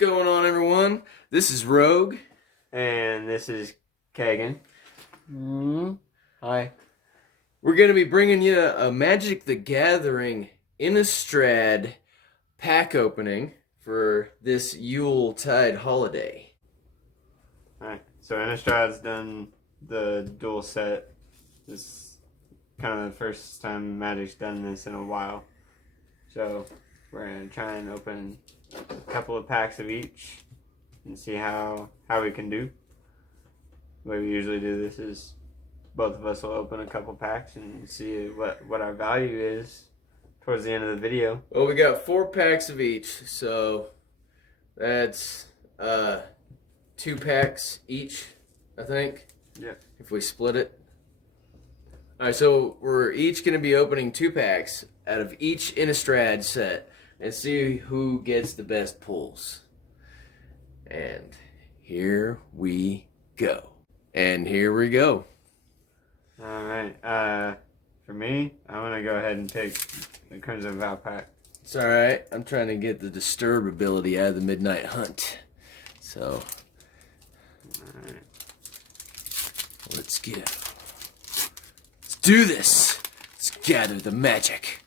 going on, everyone? This is Rogue. And this is Kegan. Hi. We're going to be bringing you a Magic the Gathering Innistrad pack opening for this Yuletide holiday. Alright, so Innistrad's done the dual set. This is kind of the first time Magic's done this in a while. So we're going to try and open a couple of packs of each and see how we can do. The way we usually do this is both of us will open a couple packs and see what our value is towards the end of the video. Well, we got 4 packs of each, so that's 2 packs each, I think. Yeah. If we split it. Alright, so we're each going to be opening 2 packs out of each Innistrad set and see who gets the best pulls. And here we go. And here we go. Alright, for me, I'm going to go ahead and take the Crimson Vow pack. It's alright. I'm trying to get the Disturb ability out of the Midnight Hunt. So, Alright. let's go. Let's do this. Let's gather the magic.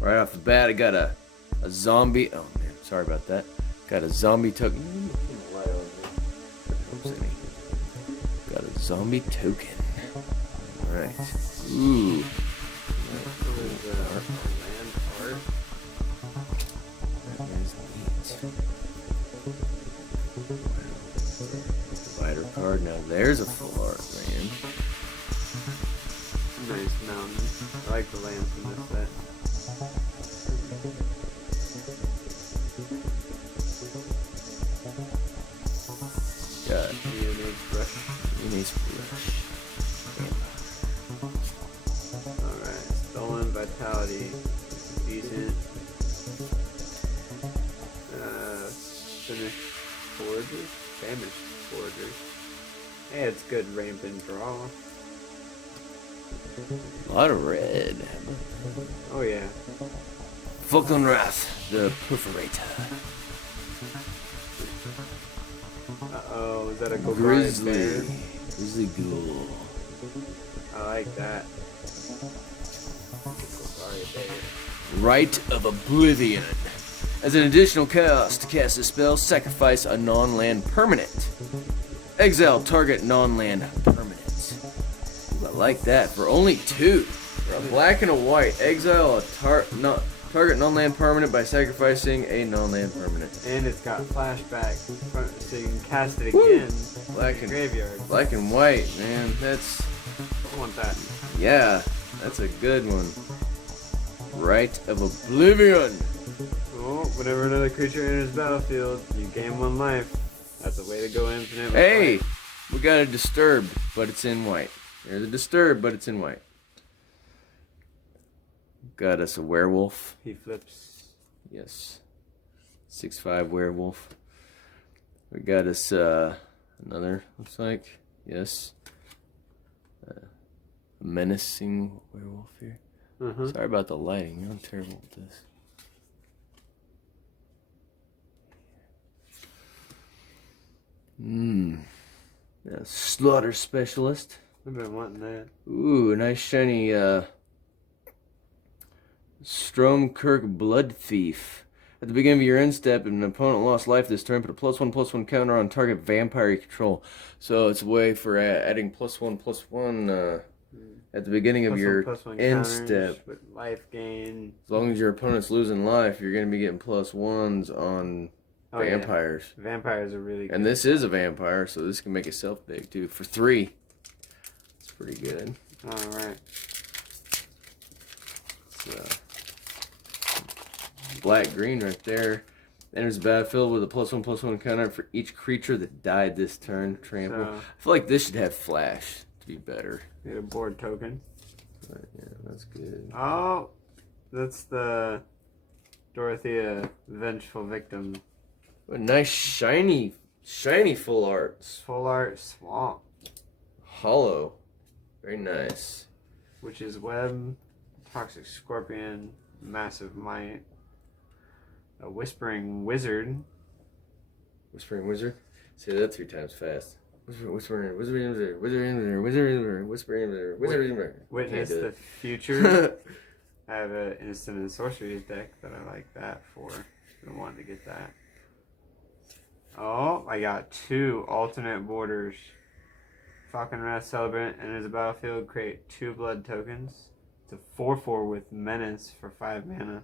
Right off the bat, I got a zombie. Oh, man, sorry about that. Got a zombie token. Got a zombie token. Alright. Ooh. That is neat. Divider card. Now there's a full art land. Nice mountain. I like the lands in this set. Got Nice brush. Alright, Stolen Vitality. Decent. Finished Forgers? Famished Forgers. Hey, it's good ramp and draw. a lot of red. Oh yeah. Vulcanwrath, the Perforator. Uh-oh, is that a Grizzly. bear? Grizzly Ghoul. I like that. Golgari bear. Rite of Oblivion. As an additional cost to cast a spell, sacrifice a non-land permanent. Exile target non-land permanent. Ooh, I like that. For only 2. For a black and a white, exile a target non-land permanent by sacrificing a non-land permanent. And it's got flashback, so you can cast it Woo! again. Black in and the graveyard. Black and white, man. That's I want that. yeah. That's a good one. Rite of Oblivion. Oh, whenever another creature enters battlefield, you gain 1 life. That's a way to go infinite. with Hey, life. we got a Disturbed, but it's in white. There's a Disturbed, but it's in white. Got us a werewolf. He flips. Yes. 6/5 werewolf. We got us another, looks like. Yes. A menacing werewolf here. Sorry about the lighting. I'm terrible with this. Yeah, Slaughter Specialist. I've been wanting that. Ooh, a nice shiny Stromkirk Blood Thief. At the beginning of your end step, if an opponent lost life this turn, put a +1/+1 counter on target vampire you control. So it's a way for adding +1/+1 at the beginning of your end step. With life gain. As long as your opponent's losing life, you're going to be getting +1s on vampires. Yeah. Vampires are really good. And this is a vampire, so this can make itself big too. For 3. It's pretty good. Alright. Black-green right there. Enters the battlefield with a +1/+1 counter for each creature that died this turn. Trample. So, I feel like this should have flash to be better. get a board token. But yeah, that's good. Oh, that's the Dorothea Vengeful Victim. A nice shiny full art. Full art swamp. Hollow. Very nice. Which is Web, Toxic Scorpion, Massive Might. A Whispering Wizard. Whispering Wizard? Say that 3 times fast. Whispering Wizard. Whispering Wizard. Witness the Future. I have an Instant and Sorcery deck that I like that for. I wanted to get that. Oh, I got 2 alternate borders. Falcon Wrath Celebrant, and as a battlefield, create 2 blood tokens. It's a 4/4 with Menace for 5 mana.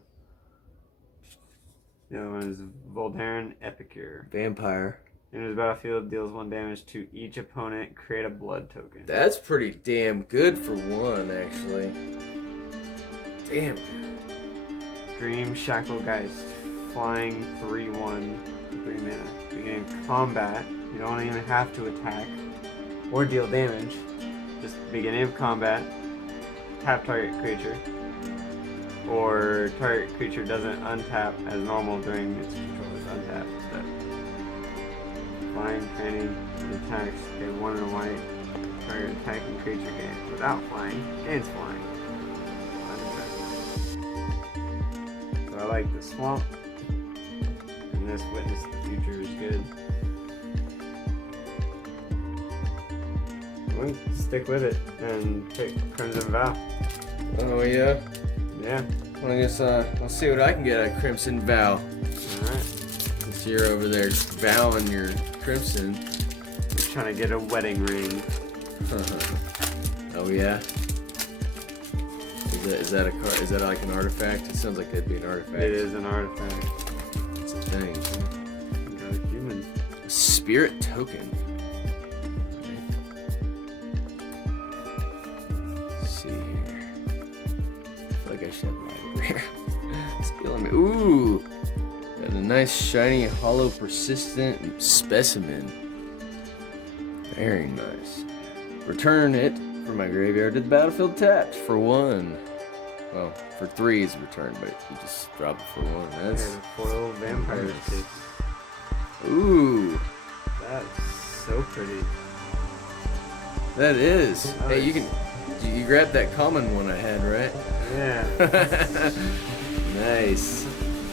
The other one is Voldaren Epicure. Vampire. Enters the battlefield, deals 1 damage to each opponent, create a blood token. That's pretty damn good for 1, actually. Damn. Dream Shackle Geist. Flying 3/1 for 3 mana. Beginning combat. You don't even have to attack or deal damage. Just beginning of combat. Tap target creature. Or target creature doesn't untap as normal during its controller's untap step. Flying, training, attacks, get 1 and a white. Target attacking creature gains without flying, gains flying. So I like the swamp. And this Witness the Future is good. We'll stick with it and pick Crimson Vow. Oh, yeah? Yeah. Well, I guess I'll see what I can get at Crimson Vow. Alright. Since you're over there just vowing your Crimson. Just trying to get a wedding ring. Oh, yeah? Is that a card? Is that like an artifact? It sounds like that'd be an artifact. It is an artifact. It's a thing. You got a human. A spirit token. Let's see here. I feel like I should have that over here. It's killing me. Ooh! Got a nice, shiny, hollow, persistent specimen. Very nice. Return it from my graveyard to the battlefield tapped for 1. Well, for 3 is returned, but you just drop it for 1. That's And a foil vampire kit. ooh, That's so pretty. that is. Oh, Hey, you grabbed that common one I had, right? Yeah. Nice.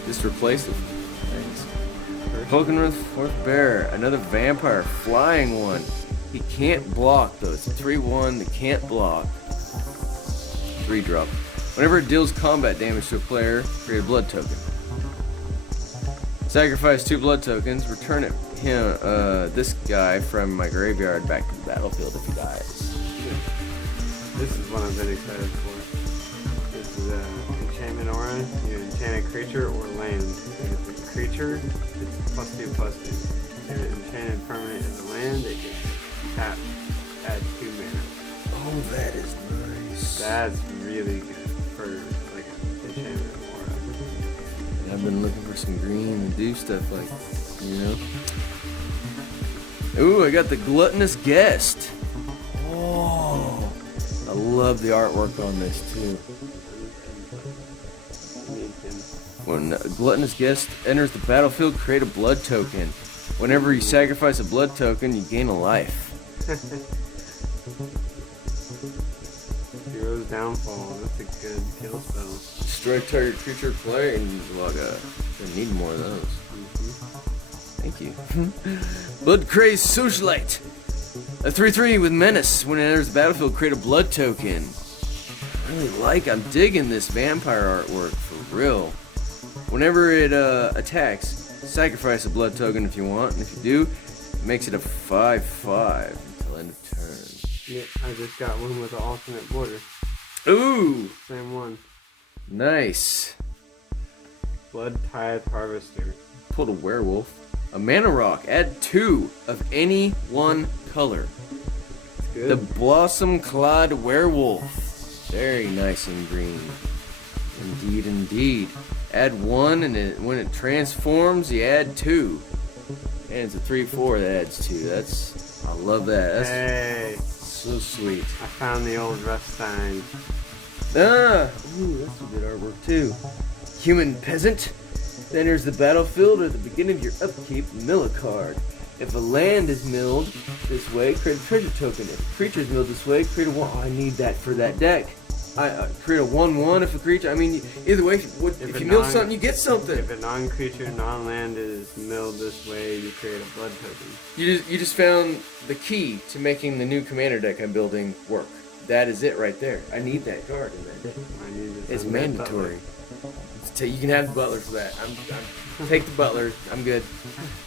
Just replaced it. Thanks. Pokemon Fourth Bear, another vampire, flying one. He can't block though. It's a 3/1 that can't block. 3-drop. Whenever it deals combat damage to a player, create a blood token. Sacrifice 2 blood tokens. Return it this guy from my graveyard back to the battlefield if he dies. This is what I've been excited for. This is enchantment aura. You enchant a creature or land. And if it's a creature, it's +2/+2. And an enchanted permanent is a land, it gets tapped, add 2 mana. Oh, that is nice. That's really good for like an enchantment aura. I've been looking for some green and do stuff like, you know. Ooh, I got the Gluttonous Guest. Oh, I love the artwork on this too. When Gluttonous Guest enters the battlefield, create a blood token. Whenever you sacrifice a blood token, you gain a life. Hero's Downfall, that's a good kill spell. Destroy target creature player and log a. I need more of those. Thank you. Blood Crazed Socialite. A 3/3 with Menace. When it enters the battlefield, create a blood token. I'm digging this vampire artwork for real. Whenever it attacks, sacrifice a blood token if you want, and if you do, it makes it a 5/5 until end of turn. Yeah, I just got one with an alternate border. Ooh! Same one. Nice. Blood Tithe Harvester. Pulled a werewolf. A mana rock. Add 2 of any one color. Good. The Blossom Clad Werewolf. Very nice and green. Indeed, indeed. Add 1, and when it transforms, you add 2. And it's a 3/4 that adds 2. I love that. That's Hey, so sweet. I found the old Rustine. Ah! Ooh, that's some good artwork too. Human Peasant. Enters the battlefield at the beginning of your upkeep, mill a card. If a land is milled this way, create a treasure token. If a creature is milled this way, create a one. Oh, I need that for that deck. I create a 1/1 if a creature. I mean, either way, if you mill something, you get something. If a non-creature, non-land is milled this way, you create a blood token. You just found the key to making the new commander deck I'm building work. That is it right there. I need that card in that deck. It's mandatory. You can have the butler for that. Take the butler. I'm good.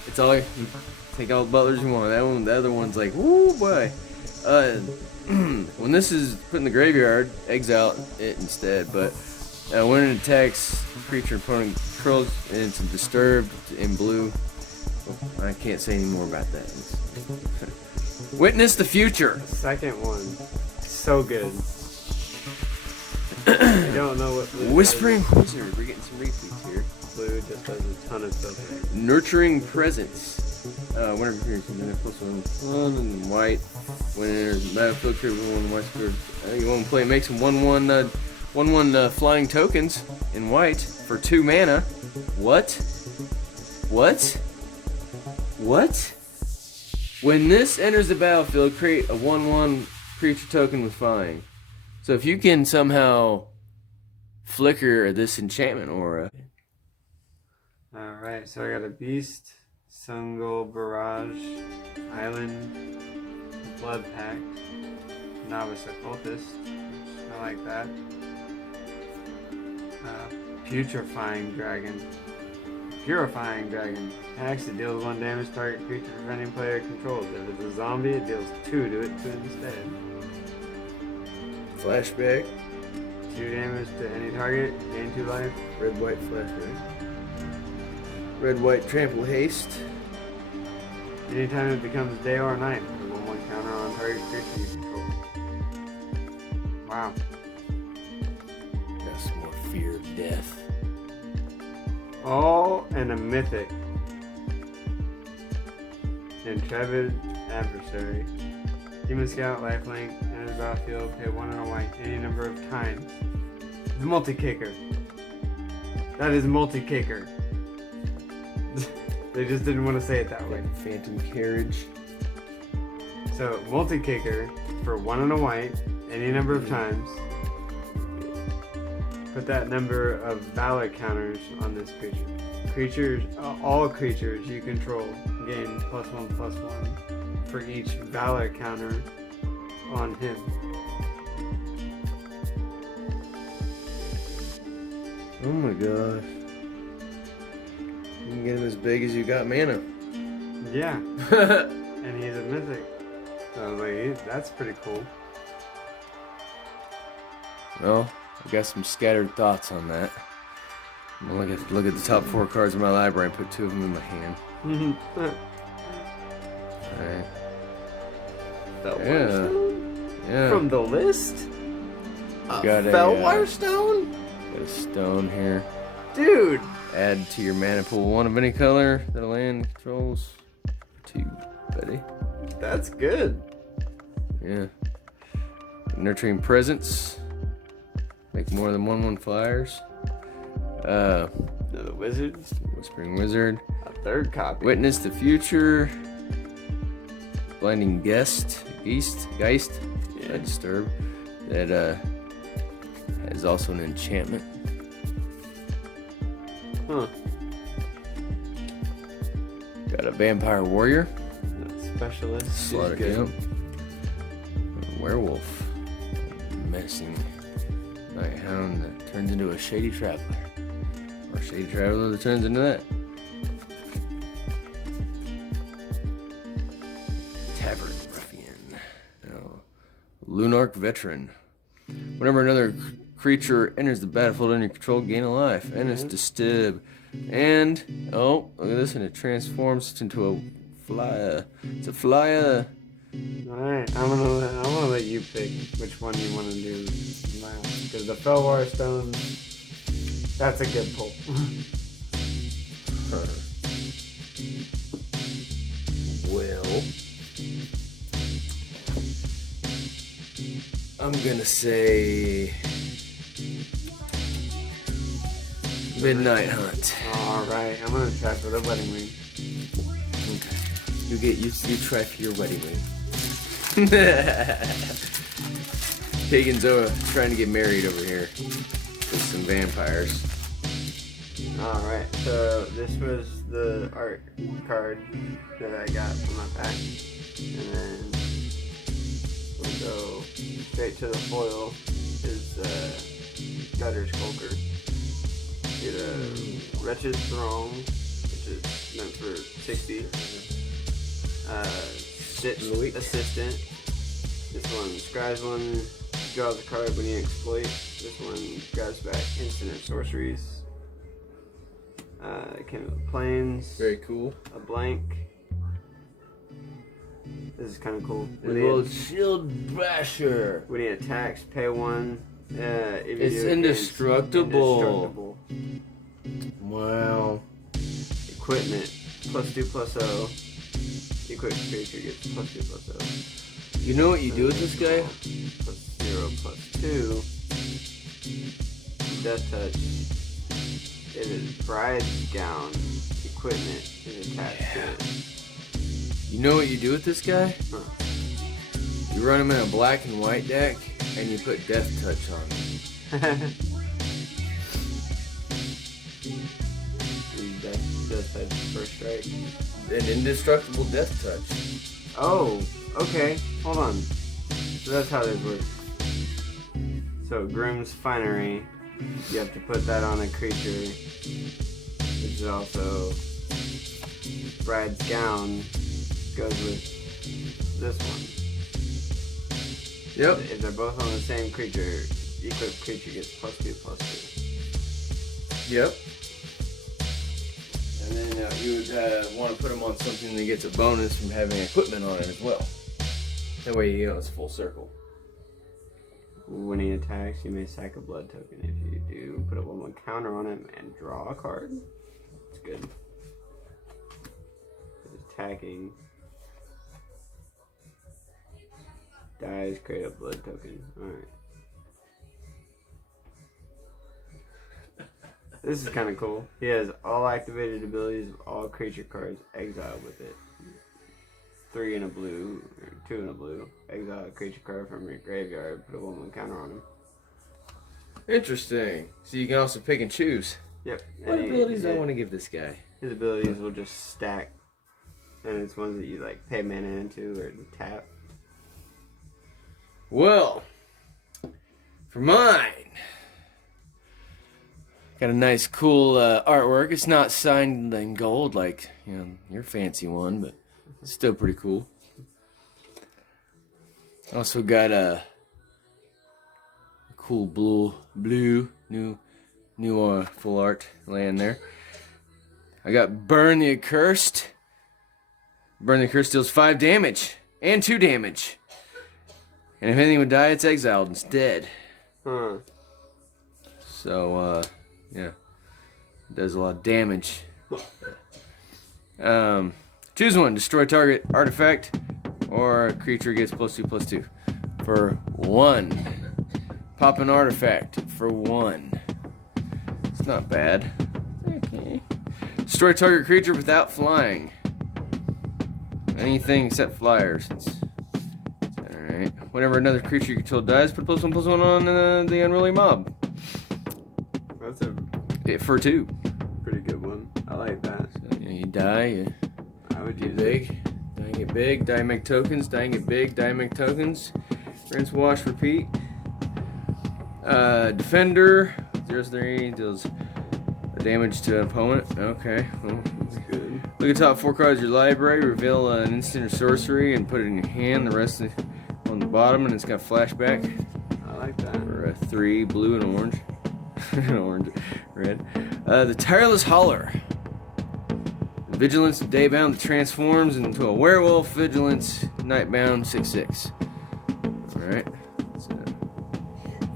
It's all. Take all the butlers you want. That one, the other one's like, woo boy. When this is put in the graveyard, exile it instead. But when it attacks creature opponent controls and it's disturbed in blue, I can't say any more about that. Witness the future. The second one, so good. I don't know what blue Whispering Wizard. We're getting some repeats here. Blue just does a ton of filtering. Nurturing Presence. Whenever creatures in a +1 and white. When it enters the battlefield, create 1/1 white square. You want to play? Make some 1/1 flying tokens in white for 2 mana. What? When this enters the battlefield, create a 1/1 creature token with flying. So if you can somehow flicker this enchantment aura. Alright, so I got a Beast, Sungal, Barrage, Island, Blood Pact, Novice Occultist, I like that. Putrefying Dragon. Purifying Dragon. Attacks, it deals 1 damage to target creature preventing player controls. If it's a zombie, it deals 2 to it instead. Flashback. 2 damage to any target, gain 2 life. Red white flashback. Red white trample haste. Anytime it becomes day or night, put a 1/1 counter on target creature you control. Wow. Got some more fear of death. Oh, and a mythic. Intrepid Adversary. Demon Scout, Lifelink, enter the battlefield, pay 1 and a white any number of times. It's multi-kicker. That is multi-kicker. They just didn't want to say it that way. Phantom Carriage. So, multi-kicker for 1 and a white any number of times. Put that number of valor counters on this creature. All creatures you control gain +1/+1 for each valor counter on him. Oh my gosh. You can get him as big as you got mana. Yeah. And he's a mythic. So I was like, that's pretty cool. Well, I got some scattered thoughts on that. I'm gonna look at the top 4 cards in my library and put 2 of them in my hand. Alright. Yeah. From the list? Got Fellwire Stone? Got a stone here. Dude! Add to your mana pool 1 of any color that a land controls. 2, buddy. That's good. Yeah. Nurturing Presence. Make more than 1/1 flyers. The Wizard? Whispering Wizard. A 3rd copy. Witness the Future. Blinding Geist. Yeah. Disturb. That is also an enchantment. Huh. Got a Vampire Warrior. Specialist. Slaughter Camp. A Werewolf. Menacing Night Hound that turns into a Shady Traveler. Or Shady Traveler that turns into that. Tavern Ruffian. Lunarch Veteran. Whenever another creature enters the battlefield under your control, gain a life. And it's disturb. And, oh, look at this, and it transforms into a flyer. It's a flyer. Alright, I'm gonna let you pick which one you want to do last. Because the Fellwire Stone, that's a good pull. Well, I'm gonna say Midnight Hunt. Alright, I'm gonna try for the Wedding Ring. Okay. You try for your wedding ring. Kegan's trying to get married over here with some vampires. Alright, so this was the art card that I got from my pack. And then we'll go straight to the foil. Is Gutter Skulker. Get a Wretched Throng, which is meant for 60. Sit Assistant. This one scries one, draws a card when you exploit. This one grabs back instant or sorceries. Came with planes. Very cool. A blank. This is kind of cool. Well, Shield Basher. When he attacks, pay one. If It's you indestructible. Wow. Equipment. +2/+0. Equipped creature gets +2/+0. You know what you do with this guy? +0/+2. Death touch. It is Bride's Gown. Equipment is attached to it. You know what you do with this guy? Huh. You run him in a black and white deck, and you put Death Touch on him. Death touch first strike. An indestructible Death Touch. Oh, okay. Hold on. So that's how this works. So Grimm's Finery, you have to put that on a creature. Which is also Bride's Gown goes with this one. Yep. If they're both on the same creature, equipped creature gets +2/+2. Yep. And then you would want to put him on something that gets a bonus from having equipment on it as well. That way, you know, it's full circle. When he attacks, you may sack a blood token. If you do, put a 1/1 counter on him and draw a card. It's good. Attacking. Dies, create a blood token. Alright. This is kind of cool. He has all activated abilities of all creature cards exiled with it. 3 in a blue, or 2 in a blue. Exile a creature card from your graveyard. Put a 1/1 counter on him. Interesting. So you can also pick and choose. Yep. What abilities do I want to give this guy? His abilities will just stack. And it's ones that you like pay mana into or tap. Well, for mine, got a nice, cool artwork. It's not signed in gold like your fancy one, but it's still pretty cool. Also got a cool blue new full art laying there. I got Burn the Accursed. Burn the Accursed deals 5 damage and 2 damage. And if anything would die, it's exiled instead. Huh. So, yeah. It does a lot of damage. Choose one. Destroy target artifact or creature gets +2/+2. For 1. Pop an artifact for 1. It's not bad. Okay. Destroy target creature without flying. Anything except flyers. Alright. Whenever another creature you control dies, put +1/+1 on the unruly mob. That's a For 2. pretty good one. I like that. So, you die, I would you use get big. Die and get big. Die and make tokens. Die and get big. Die and make tokens. Rinse, wash, repeat. Defender. 0/3 deals damage to an opponent. Okay. Well, That's good. look at the top 4 cards of your library. Reveal an instant or sorcery and put it in your hand. The rest on the bottom, and it's got flashback. I like that. For 3 blue and orange. Orange, red. The Tireless Hauler. Vigilance Daybound that transforms into a werewolf. Vigilance Nightbound 6/6. Alright. That's a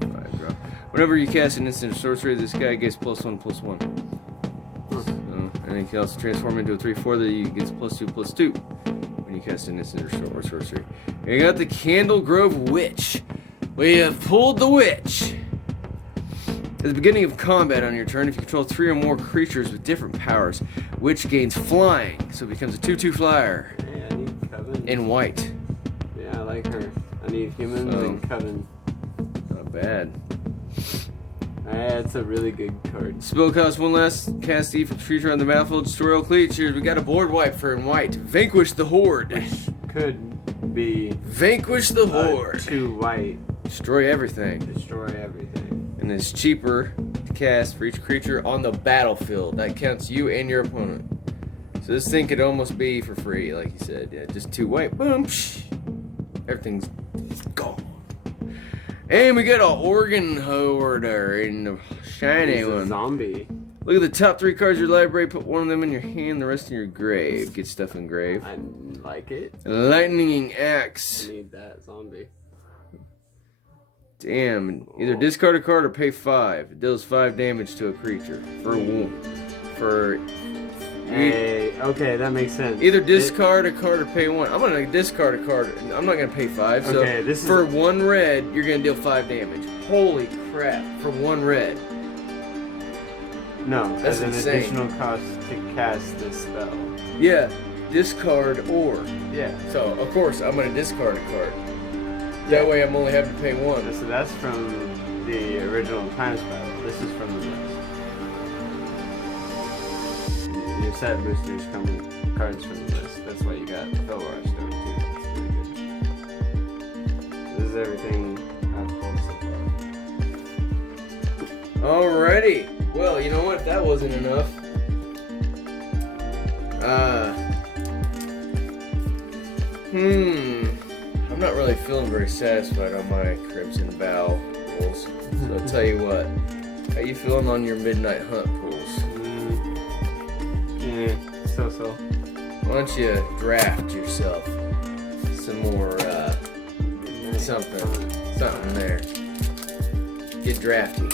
5 draw. Whenever you cast an instant or sorcery, this guy gets +1/+1. And he can also transform into a 3/4 that he gets +2/+2 when you cast an instant or sorcery. And you got the Candle Grove Witch. We have pulled the Witch. At the beginning of combat on your turn, if you control 3 or more creatures with different powers, Witch gains flying, so it becomes a 2/2 flyer. Yeah, I need Coven. In white. Yeah, I like her. I need humans and Coven. not bad. That's a really good card. Spell costs one less cast each creature on the battlefield. Destroy all creatures. We got a board wipe for in white. Vanquish the Horde. Could be Vanquish the Horde. 2 white. Destroy everything. Destroy everything. And it's cheaper to cast for each creature on the battlefield. That counts you and your opponent. So this thing could almost be for free, like you said. Yeah, just 2 white. Boom. Psh. Everything's gone. And we got an organ hoarder in the shiny He's a one. zombie. Look at the top 3 cards of your library. Put one of them in your hand, the rest in your grave. Get stuff in grave. I like it. Lightning I Axe. need that zombie. Damn. Either discard a card or pay 5. It deals 5 damage to a creature. Hey, okay, that makes sense. Either discard a card or pay 1. I'm gonna discard a card. I'm not gonna pay 5. So Okay, this is for 1 red, you're gonna deal 5 damage. Holy crap! For 1 red. No, That's as an insane. additional cost to cast this spell. Yeah. Discard or. Yeah. So of course I'm gonna discard a card. That way I'm only having to pay 1. So that's from the original time spell. This is from the list. Your set boosters come with cards from the list. That's why you got Phil Rush Stone too. That's really good. This is everything I've pulled so far. Alrighty. Well, you know what? If that wasn't enough. I'm not really feeling very satisfied on my Crimson Vow pulls. So I'll tell you what. How you feeling on your Midnight Hunt pulls? Yeah, so. Why don't you draft yourself some more, something there. Get drafty.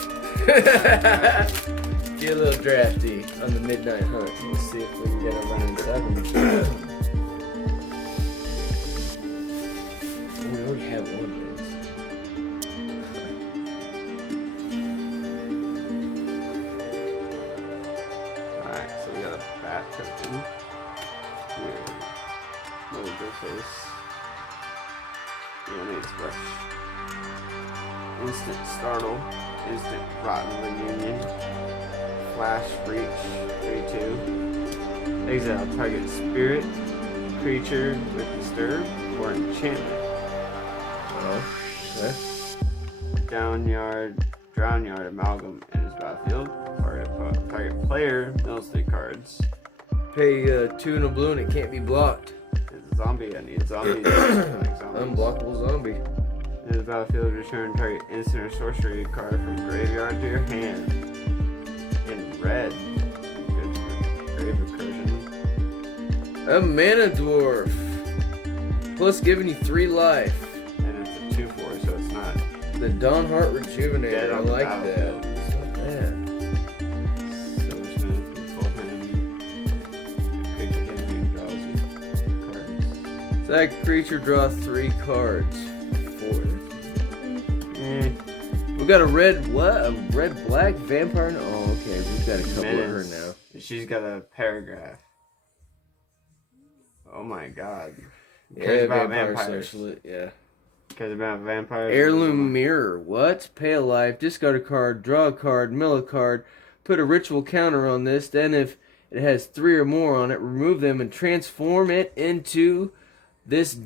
Get a little drafty on the Midnight Hunt. We'll see if we can get a running 7. We already have one of those. Alright, so we got a bat token. No interface. Yeah, it's rush. Instant startle. Instant rotten reunion. Flash reach 3/2. Exile target spirit, creature with disturb or enchantment. Okay. Drown yard amalgam in his battlefield. Target player mills 3 cards. Pay 2 and a blue and it can't be blocked. It's a zombie. I need zombies. Like zombies. Unblockable zombie. In the battlefield, return target instant or sorcery card from graveyard to your hand. In red. Good for grave recursion. A mana dwarf. Plus giving you 3 life. And it's a 2/4, so it's not The Dawnheart dead Rejuvenator. I on the like battlefield. that. It's not bad. Silversmith, full hand. Creature generating draws you cards. So that creature draw 3 cards. 4. We got a red what? A red black vampire? Oh, okay. We've got a couple of her now. She's got a paragraph. Oh my god. Yeah, Cares about vampire vampires. socialist. Yeah. Cares about vampires. Heirloom Mirror. What? Pay a life, discard a card, draw a card, mill a card, put a ritual counter on this. Then if it has 3 or more on it, remove them and transform it into this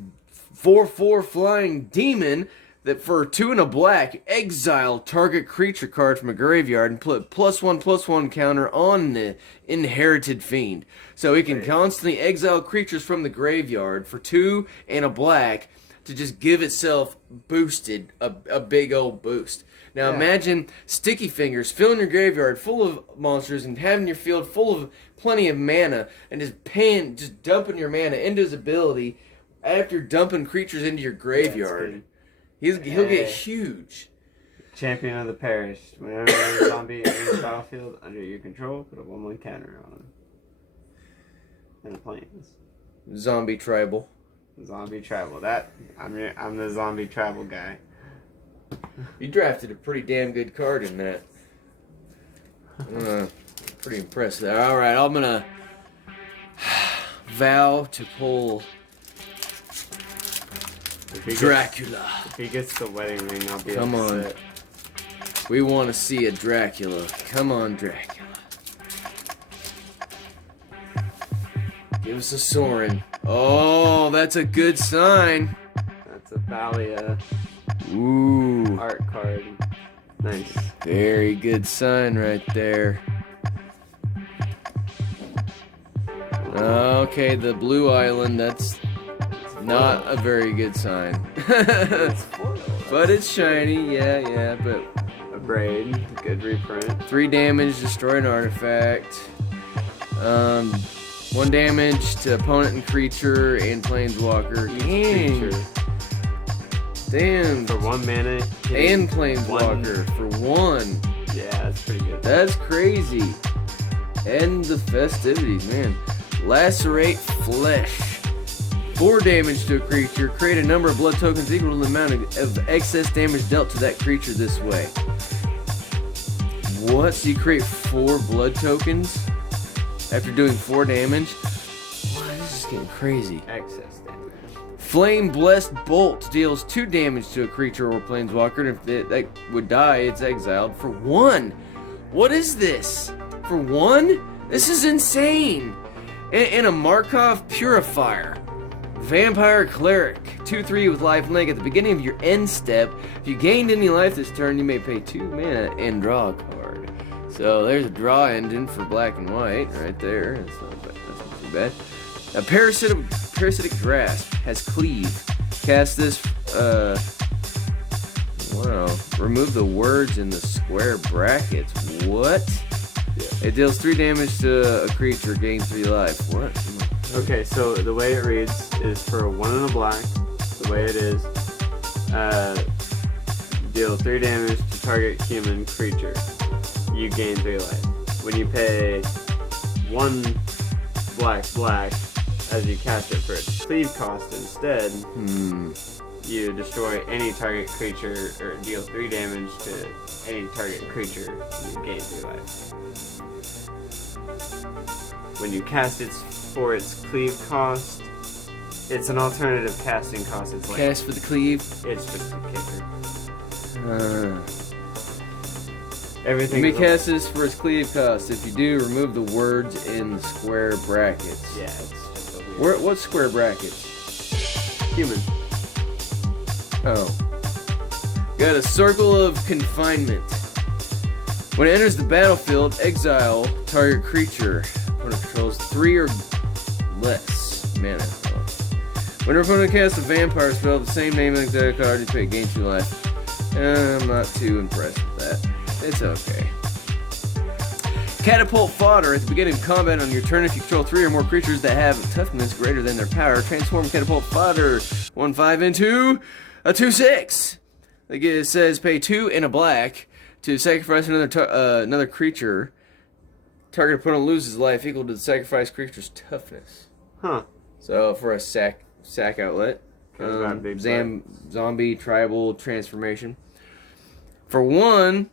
4/4 flying demon that for 2 and a black, exile target creature card from a graveyard and put +1/+1 counter on the inherited fiend. So he can constantly exile creatures from the graveyard for 2 and a black to just give itself boosted, a big old boost. Now imagine Sticky Fingers filling your graveyard full of monsters and having your field full of plenty of mana and just dumping your mana into his ability after dumping creatures into your graveyard. He'll get huge. Champion of the Parish. Whenever there's a zombie enters the battlefield under your control, put a 1/1 counter on him. And the planes. Zombie tribal. Zombie travel. I'm the zombie travel guy. You drafted a pretty damn good card in that. Pretty impressed there. Alright, I'm gonna vow to pull Dracula. If he gets the wedding ring, I'll be Come on. upset. We want to see a Dracula. Come on, Dracula. Give us a Sorin. Oh, that's a good sign. That's a Thalia Ooh. art card. Nice. Very good sign right there. Okay, the Blue Island, that's not a very good sign. It's foil. But it's shiny, yeah, but... A braid, good reprint. 3 damage, destroy an artifact. 1 damage to opponent and creature and planeswalker. Dang. Creature. Damn. For 1 mana. And planeswalker for 1. Yeah, that's pretty good. That's crazy. End the festivities, man. Lacerate flesh. 4 damage to a creature. Create a number of blood tokens equal to the amount of excess damage dealt to that creature this way. What? So you create 4 blood tokens after doing 4 damage? Wow, this is getting crazy. Excess damage. Flame Blessed Bolt deals 2 damage to a creature or planeswalker, and if that would die, it's exiled for 1. What is this? For 1? This is insane. And a Markov Purifier. Vampire Cleric. 2/3 with life link. At the beginning of your end step, if you gained any life this turn, you may pay 2 mana and draw a card. So there's a draw engine for black and white right there. That's not too bad. A Parasitic Grasp has Cleave. Cast this, wow. Remove the words in the square brackets. What? Yeah. It deals 3 damage to a creature, gain 3 life. What? Okay, so the way it reads is for a 1 and a black. The way it is, deal 3 damage to target human creature. You gain 3 life. When you pay 1 black, as you cast it for its cleave cost instead, you destroy any target creature or deal 3 damage to any target creature. You gain 3 life. When you cast it for its cleave cost, it's an alternative casting cost. It's like cast for the cleave. It's just a kicker. Everything. You may cast this for its cleave cost. If you do, remove the words in the square brackets. Yeah, it's just a weird. What square brackets? Human. Oh. Got a Circle of Confinement. When it enters the battlefield, exile target creature. Opponent controls 3 or less mana. When your opponent casts a vampire spell, the same name as the card, you pay gain 2 life. I'm not too impressed with that. It's okay. Catapult Fodder. At the beginning of combat on your turn, if you control 3 or more creatures that have toughness greater than their power, transform Catapult Fodder 1/5 into a 2/6. Like it says, pay 2 and a black to sacrifice another creature. Target opponent loses life equal to the sacrificed creature's toughness. Huh. So for a sack outlet, zombie tribal transformation. For 1,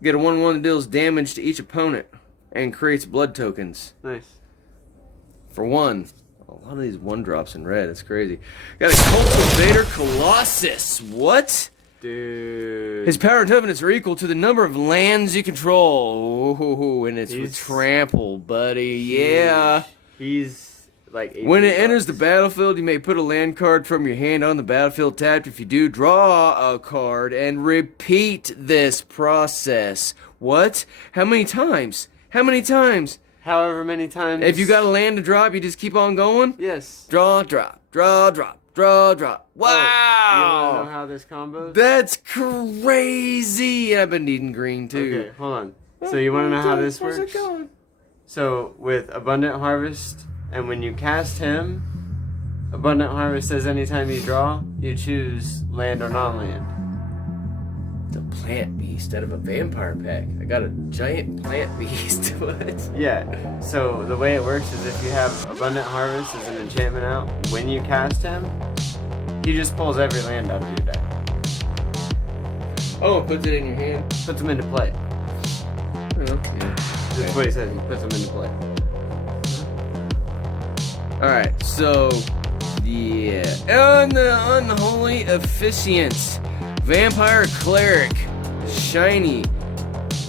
get a 1/1 that deals damage to each opponent and creates blood tokens. Nice. For 1. A lot of these 1-drops in red. It's crazy. Got a Cultivator Colossus. What? Dude. His power and toughness are equal to the number of lands you control. Ooh, and it's with trample, buddy. Yeah. He's like 18 when it bucks. enters the battlefield, you may put a land card from your hand on the battlefield tapped. If you do, draw a card and repeat this process. What? How many times? How many times? However many times. If you got a land to drop, you just keep on going? Yes. Draw, drop, draw, drop, draw, drop. Wow! Oh, you want to know how this combos? That's crazy! I've been needing green too. Okay, hold on. So you want to know how this How's works? it going? So with Abundant Harvest, and when you cast him, Abundant Harvest says anytime you draw, you choose land or non-land. It's a plant beast out of a vampire pack. I got a giant plant beast. What? Yeah, so the way it works is if you have Abundant Harvest as an enchantment out, when you cast him, he just pulls every land out of your deck. Oh, it puts it in your hand? Puts them into play. Oh, yeah. That's what he says, he puts them into play. Alright, so, yeah. Unholy Officiant. Vampire Cleric. shiny.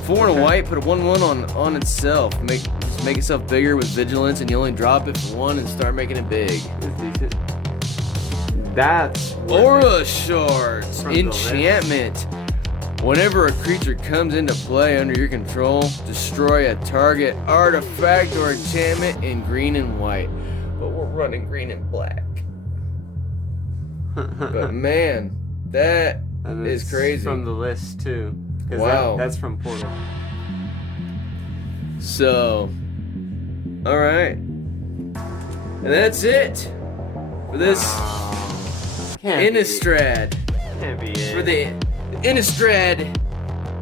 4 and a white, put a 1/1 on itself. Make itself bigger with vigilance, and you only drop it for 1 and start making it big. It's decent. That's Aura Shards. Enchantment. Whenever a creature comes into play under your control, destroy a target artifact or enchantment in green and white. But we're running green and black. But man, that is crazy. From the list too. Wow. That's from Portal. So, alright. And that's it for this Innistrad. Can't be it. For the Innistrad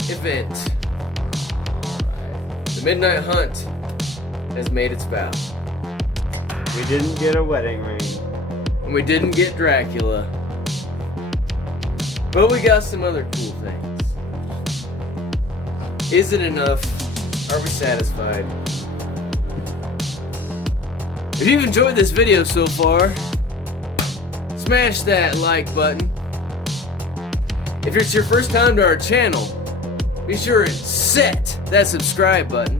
event. The Midnight Hunt has made its vow. We didn't get a wedding ring. And we didn't get Dracula. But we got some other cool things. Is it enough? Are we satisfied? If you've enjoyed this video so far, smash that like button. If it's your first time to our channel, be sure and set that subscribe button.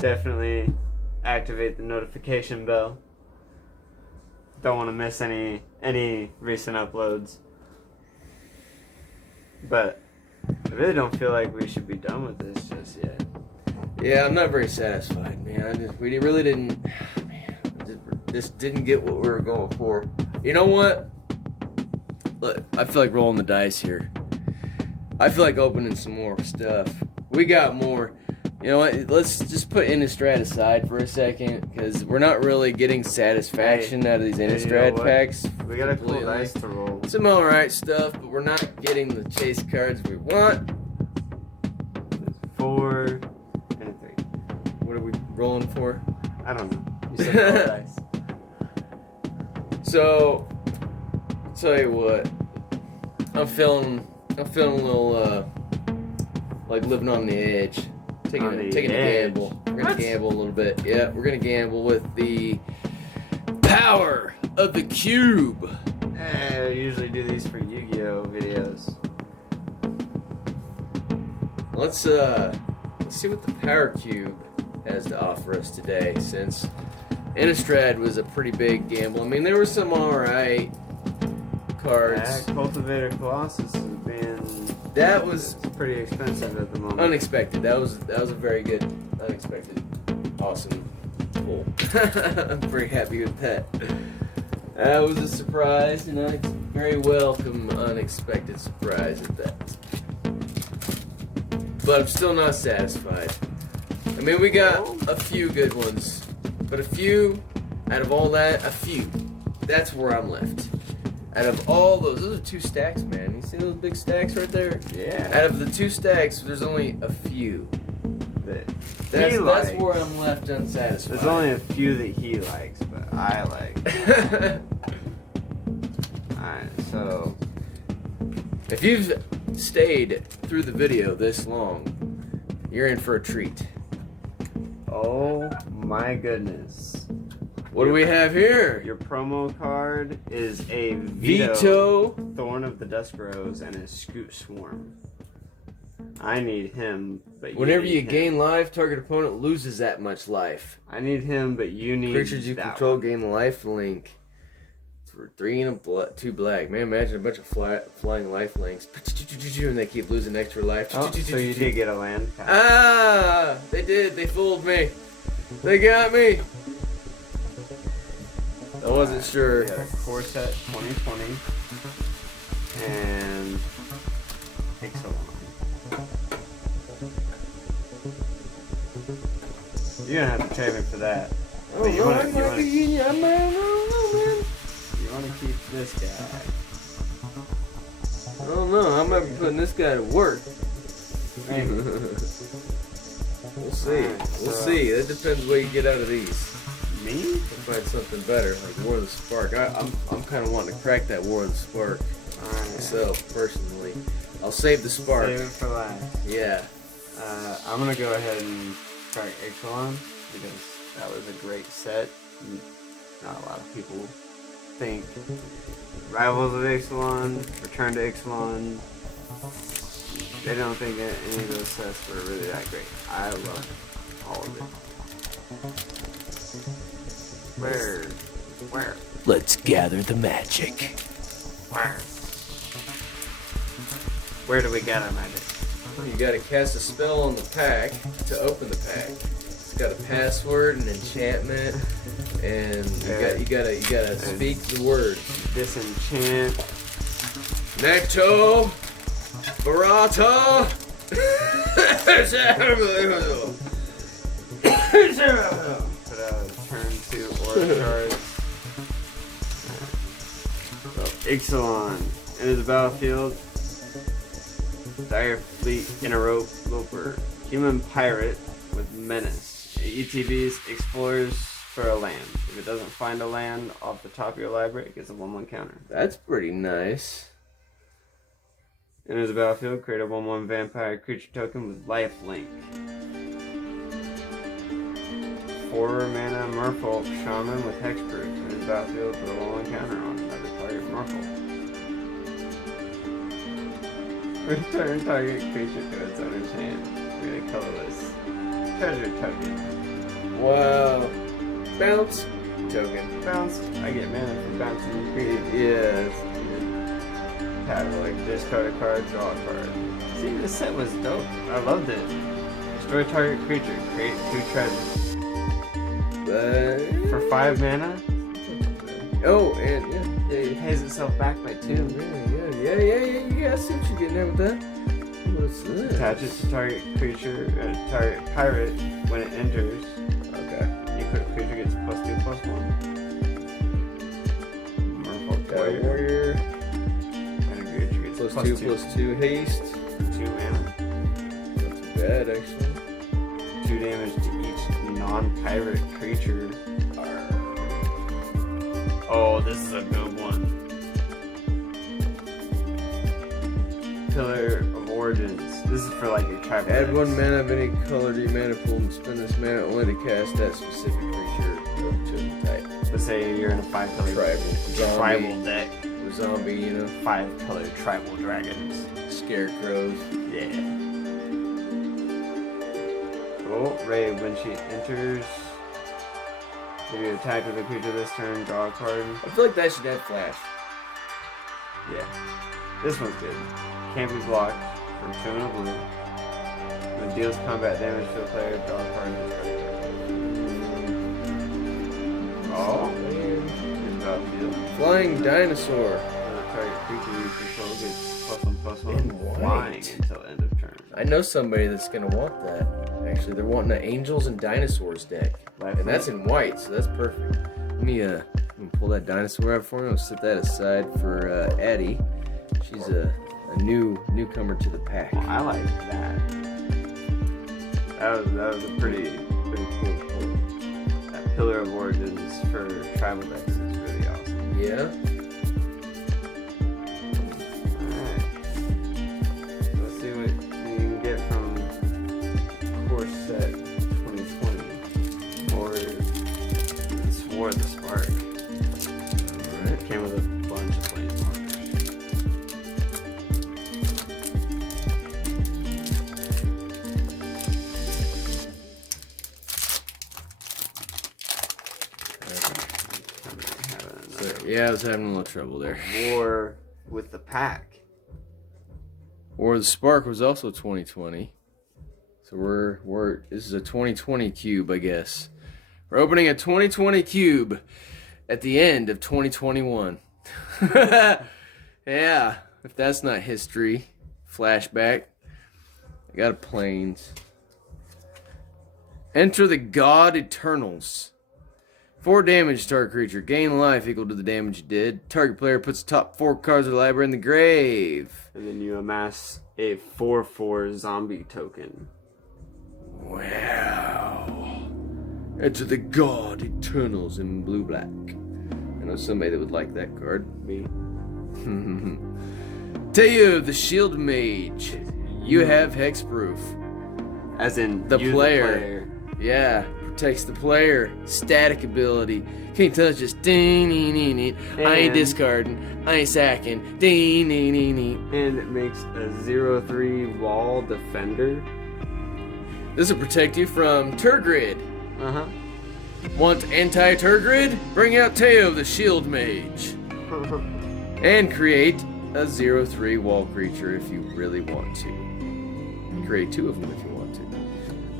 Definitely activate the notification bell. Don't want to miss any recent uploads. But I really don't feel like we should be done with this just yet. Yeah, I'm not very satisfied, man. We really didn't. Man, just didn't get what we were going for. You know what? Look, I feel like rolling the dice here. I feel like opening some more stuff. We got more. You know what? Let's just put Innistrad aside for a second, because we're not really getting satisfaction out of these Innistrad packs. We got a cool dice to roll. Some alright stuff, but we're not getting the chase cards we want. There's 4 and a 3. What are we rolling for? I don't know. You said roll dice. So, I'll tell you what. I'm feeling a little like living on the edge. Taking a gamble. We're gonna gamble a little bit. Yeah, we're gonna gamble with the power of the cube. I usually do these for Yu-Gi-Oh videos. Let's see what the power cube has to offer us today, since Innistrad was a pretty big gamble. I mean, there were some alright cards. Yeah, Cultivator Colossus has been... That was pretty expensive at the moment. unexpected. That was a very good, unexpected, awesome pull. I'm very happy with that. That was a surprise, and a very welcome, unexpected surprise at that. But I'm still not satisfied. I mean, we got a few good ones, but out of all that, a few. That's where I'm left. Out of all those are 2 stacks, man. You see those big stacks right there? Yeah. Out of the 2 stacks, there's only a few. That's where I'm left unsatisfied. There's only a few that he likes, but I like. Alright, so... If you've stayed through the video this long, you're in for a treat. Oh my goodness. What do we have here? Your promo card is a Veto, Thorn of the Dusk Rose, and a Scoot Swarm. I need him, but whenever you gain life, target opponent loses that much life. I need him, but you need creatures you control gain life link. For 3 and 2 black. Man, imagine a bunch of flying life links, and they keep losing extra life. Oh, so you did get a land pack. Ah, they did. They fooled me. They got me. I wasn't sure. Yeah, Core Set 2020 and Ixalan. You're gonna have to trade me for that. Oh, you want to keep this guy. I don't know. I might be putting this guy to work. Maybe. We'll see. We'll see. That depends what you get out of these. Me? We'll find something better, like War of the Spark. I'm kind of wanting to crack that War of the Spark myself, personally. I'll save the Spark. Save it for last. Yeah. I'm gonna go ahead and crack Ixalan because that was a great set. Not a lot of people think Rivals of Ixalan, Return to Ixalan, they don't think that any of those sets were really that great. I love all of it. Where? Let's gather the magic. Where do we gather magic? You gotta cast a spell on the pack to open the pack. It's got a password, an enchantment, and you gotta speak the word. Disenchant. Necto Barata. Put out turn 2 aura cards. So, Ixalan enters the battlefield. Dire Fleet Interloper. Human pirate with menace. ETBs explores for a land. If it doesn't find a land off the top of your library, it gets a 1/1 counter. That's pretty nice. Enters the battlefield, create a 1/1 vampire creature token with lifelink. 4 mana Merfolk Shaman with Hexproof. Enters the battlefield, put a 1/1 counter on another target Merfolk. Return target creature to its owner's hand. We're gonna colorless. Treasure token. Wow. Bounce token. Bounce. I get mana from bouncing the creature. Yeah. Have like discard a card, draw a card. See, this set was dope. I loved it. Destroy target creature, create 2 treasures. For 5 mana, Oh, and it pays itself back by 2. yeah. I see what you're getting at with that. What's this? Attach it to target creature, target pirate when it enters. Okay. Equipped creature gets +2/+1. Merfolk Warrior. +2/+2 haste. 2 mana. Not too bad, actually. 2 damage to each non-pirate creature. Oh, this is a good one. Pillar of Origins. This is for like your tribal. Add decks. 1 mana of any color to your mana pool and spend this mana only to cast that specific creature of chosen type. Let's say you're in a 5-color tribal deck. Zombie, you know. 5-color tribal dragons. Scarecrows. Yeah. Oh, Ray, when she enters, if you attack with a creature this turn, draw a card. I feel like that should have flash. Yeah. This one's good. Can't be blocked for 2 and a blue. When it deals combat damage to a player, draw a card. Oh, man. Flying dinosaur. Target creature you control gets +1/+1 In flying white. until end of turn. I know somebody that's gonna want that. Actually, they're wanting an Angels and Dinosaurs deck, and that's in white, so that's perfect. Let me pull that dinosaur out for me. I'll set that aside for Addie. She's a newcomer to the pack. Oh, I like that. That was a pretty cool pull. That Pillar of Origins for tribal decks is really awesome. Yeah. Alright. Let's see what you can get from Core Set 2020. Or Swore the Spark. Alright. Came with a bunch of planeswalkers. Yeah, I was having a little trouble there. War with the pack. Or the Spark was also 2020. So this is a 2020 cube, I guess. We're opening a 2020 cube at the end of 2021. Yeah, if that's not history. Flashback. I got a planes. Enter the God Eternals. 4 damage to target creature. Gain life equal to the damage you did. Target player puts the top 4 cards of the library in the grave. And then you amass a 4/4 zombie token. Wow. Enter the God Eternals in blue-black. I know somebody that would like that card. Me. Teo, the Shield Mage. You have hexproof. As in The you, player. Yeah. protects the player. Static ability. Can't touch this. Ding, ding, ding, ding. I ain't discarding. I ain't sacking. Ding, ding, ding, ding. And it makes a 0/3 wall defender. This will protect you from Turgrid. Uh-huh. Want anti-Turgrid? Bring out Teo, the Shield Mage. And create a 0/3 wall creature if you really want to. Create 2 of them if you want to.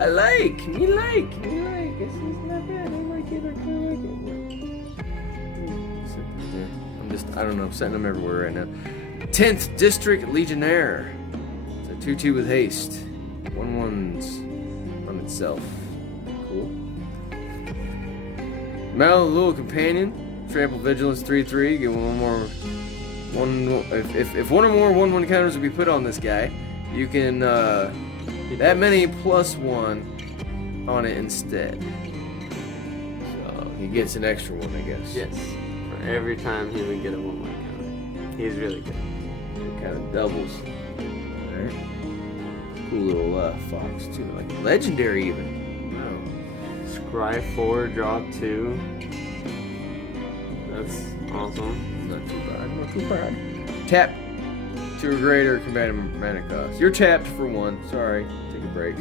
I like. This is not bad. I like it. I don't know. I'm setting them everywhere right now. 10th District Legionnaire. It's a 2/2 with haste. 1/1's on itself. Cool. Malilul Companion. Trample Vigilance 3/3. Get one more. If one or more 1/1 counters will be put on this guy, you can that many +1 on it instead. So he gets an extra one, I guess. Yes. For every time he would get a 1/1 counter. He's really good. It kind of doubles. Alright. Cool little fox too. Like legendary even. Wow. Scry 4, draw 2. That's awesome. Not too bad. Tap 2 or greater combat mana cost. You're tapped for 1. Sorry. Take a break.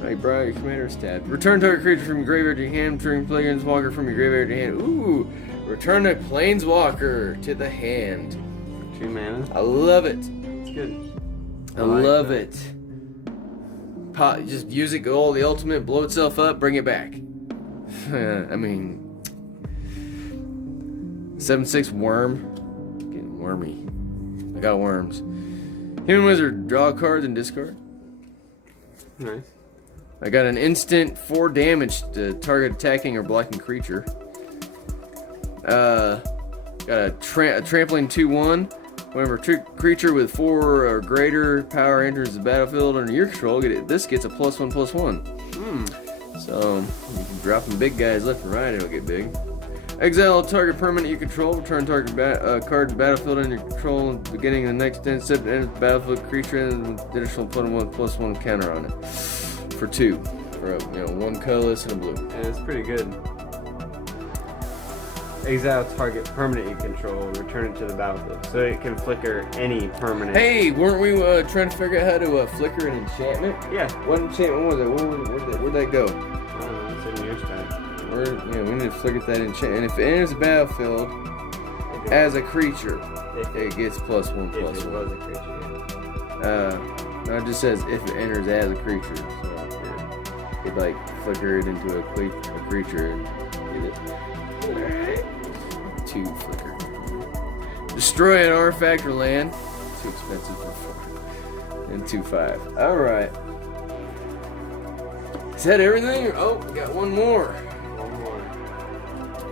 Alright, Brian, your commander is tapped. Return target creature from your graveyard to your hand. Return Planeswalker from your graveyard to your hand. Ooh! Return a Planeswalker to the hand. 2 mana. I love it. It's good. I love it. Just use it, go all the ultimate, blow itself up, bring it back. I mean... 7/6 worm. Getting wormy. I got worms. Human Wizard, draw cards and discard. Nice. I got an instant 4 damage to target attacking or blocking creature. Got a trampling 2/1. Whenever creature with 4 or greater power enters the battlefield under your control, this gets a +1/+1. So you can drop them big guys left and right, it'll get big. Exile a target permanent you control. Return target card to battlefield under your control at the beginning of the next 10 steps. Enter the battlefield creature and with additional +1/+1 counter on it. For 2. For 1 colorless and a blue. And it's pretty good. Exile target permanent you control. Return it to the battlefield. So it can flicker any permanent. Hey, weren't we trying to figure out how to flicker an enchantment? Yeah. What enchantment was it? Where'd that go? I don't know. It's in your stack. We need to flicker that enchantment. And if it enters the battlefield as a creature, it gets +1/+1. If it was a creature, yeah. No, it just says if it enters as a creature. So you'd like flicker it into a creature and get it. Alright. 2 flicker. Destroy an artifact or land. Too expensive for 4. And 2/5. Alright. Is that everything? Oh, we got one more. One more.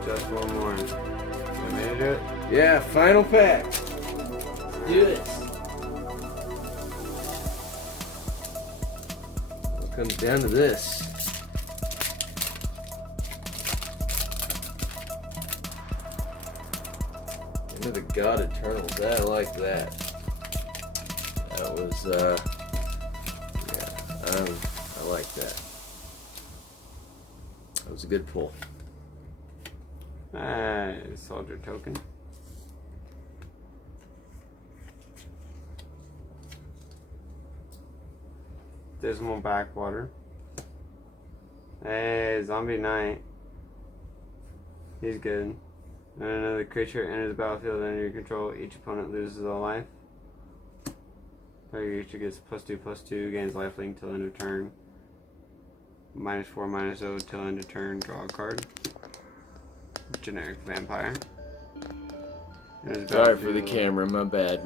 Just one more. You want me to do it? Yeah, final pack. Let's do this. It comes down to this. Into the God Eternals. I like that. That was, I like that. That was a good pull. Soldier token. Dismal Backwater. Hey, Zombie Knight. He's good. When another creature enters the battlefield under your control, each opponent loses a life. Target creature gets +2/+2, gains lifelink till end of turn. -4/-0 till end of turn, draw a card. Generic vampire. Sorry for the camera, my bad.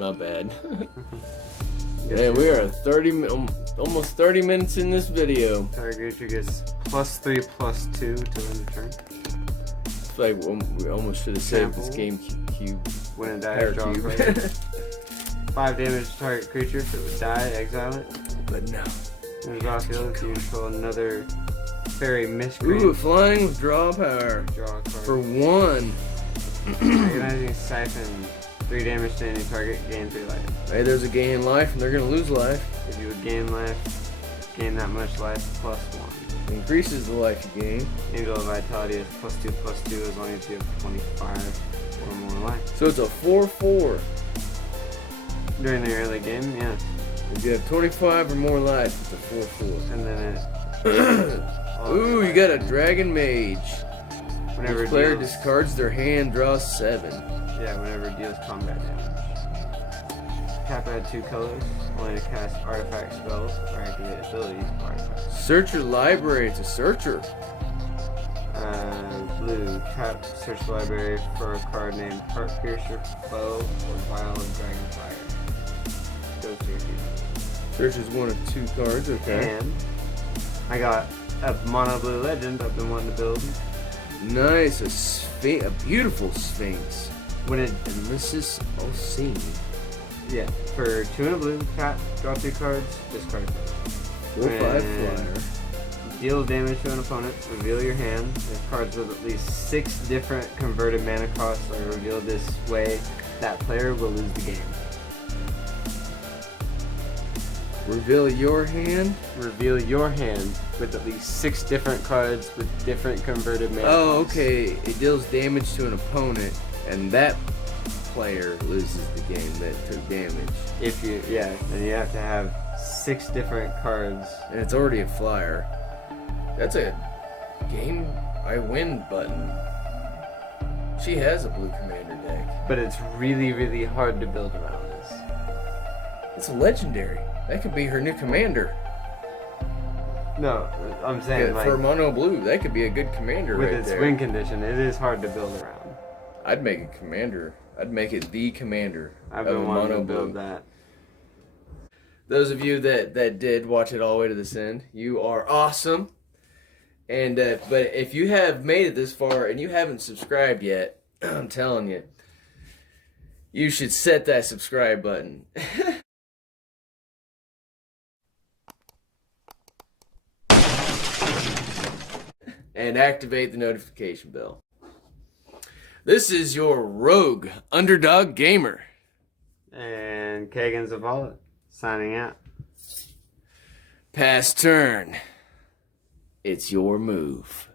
Yeah, we are almost 30 minutes in this video. Target creature gets +3/+2 till end of turn. It's like we almost should have saved this game cube. When it dies, draw a card. 5 damage to target creature. If it would die, exile it. But no. In the battlefield, if you control another fairy miscreant. Ooh, flying with draw power. Draw a card. For 1. Recognizing Siphon. 3 damage to any target, gain 3 life. Hey, there's a gain life, and they're gonna lose life. If you would gain life, gain that much life +1. Increases the life you gain. Angel of Vitality is +2/+2 as long as you have 25 or more life. So it's a 4/4. During the early game, yeah. If you have 25 or more life, it's a 4/4. And then it... Ooh, you got a Dragon Mage. Whenever Each player deals, discards their hand, draws 7. yeah, whenever it deals combat damage. Tap add 2 colors, only to cast artifact spells or activate abilities of artifacts. Search your library, it's a searcher. Blue, tap, search the library for a card named Heart Piercer, Bow, or Vial of Dragonfire. Goes to your team. Searches 1 of 2 cards, okay. And I got a mono blue legend I've been wanting to build. Nice, a beautiful Sphinx. When it, Mrs. Olsini. yeah, for 2 and a blue, tap, draw 2 cards, discard. 4/5 And flyer. deal damage to an opponent, reveal your hand. If cards with at least 6 different converted mana costs are revealed this way, that player will lose the game. Reveal your hand. Reveal your hand with at least 6 different cards with different converted mana Oh, costs. okay. It deals damage to an opponent, and that player loses the game that took damage. If you, yeah, and you have to have 6 different cards. And it's already a flyer. That's a game I win button. She has a blue commander deck. But it's really, really hard to build around this. It's a legendary. That could be her new commander. No, I'm saying Yeah, like for mono blue, that could be a good commander with right its there. win condition, it is hard to build around. I'd make a commander. I'd make it the commander I've of been a wanting mono to build blue. that. Those of you that did watch it all the way to this end, you are awesome. And but if you have made it this far and you haven't subscribed yet, I'm telling you, you should set that subscribe button. And activate the notification bell. This is your rogue underdog gamer. And Kegan Zavala signing out. Pass turn. It's your move.